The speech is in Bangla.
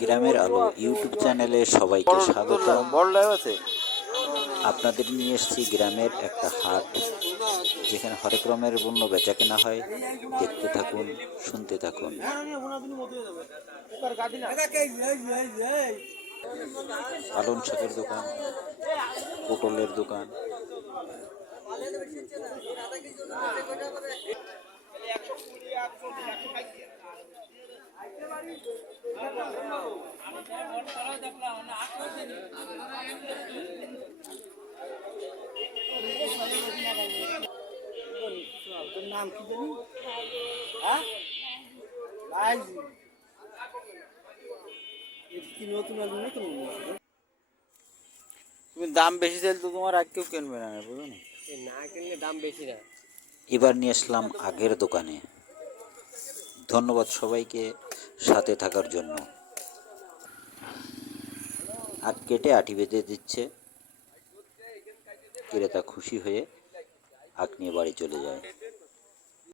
গ্রামের আলো ইউটিউব চ্যানেলে সবাইকে স্বাগতম। আপনাদের নিয়ে এসেছি গ্রামের একটা হাট, যেখানে হরেক রকমের পণ্য বেচা কেনা হয়। দেখতে থাকুন, শুনতে থাকুন। পালং শাকের দোকান, পটলের দোকান, নাম কি জানি? হ্যাঁ, তুমি দাম বেশি চাইলে তো তোমার আর কেউ কিনবে না, বুঝো না? না কিনলে দাম বেশি না। এবার নিয়ে আসলাম আগের দোকানে। ধন্যবাদ সবাইকে সাথে থাকার জন্য। আগ কেটে আটি বেঁধে দিচ্ছে, ক্রেতা খুশি হয়ে আখ নিয়ে বাড়ি চলে যায়।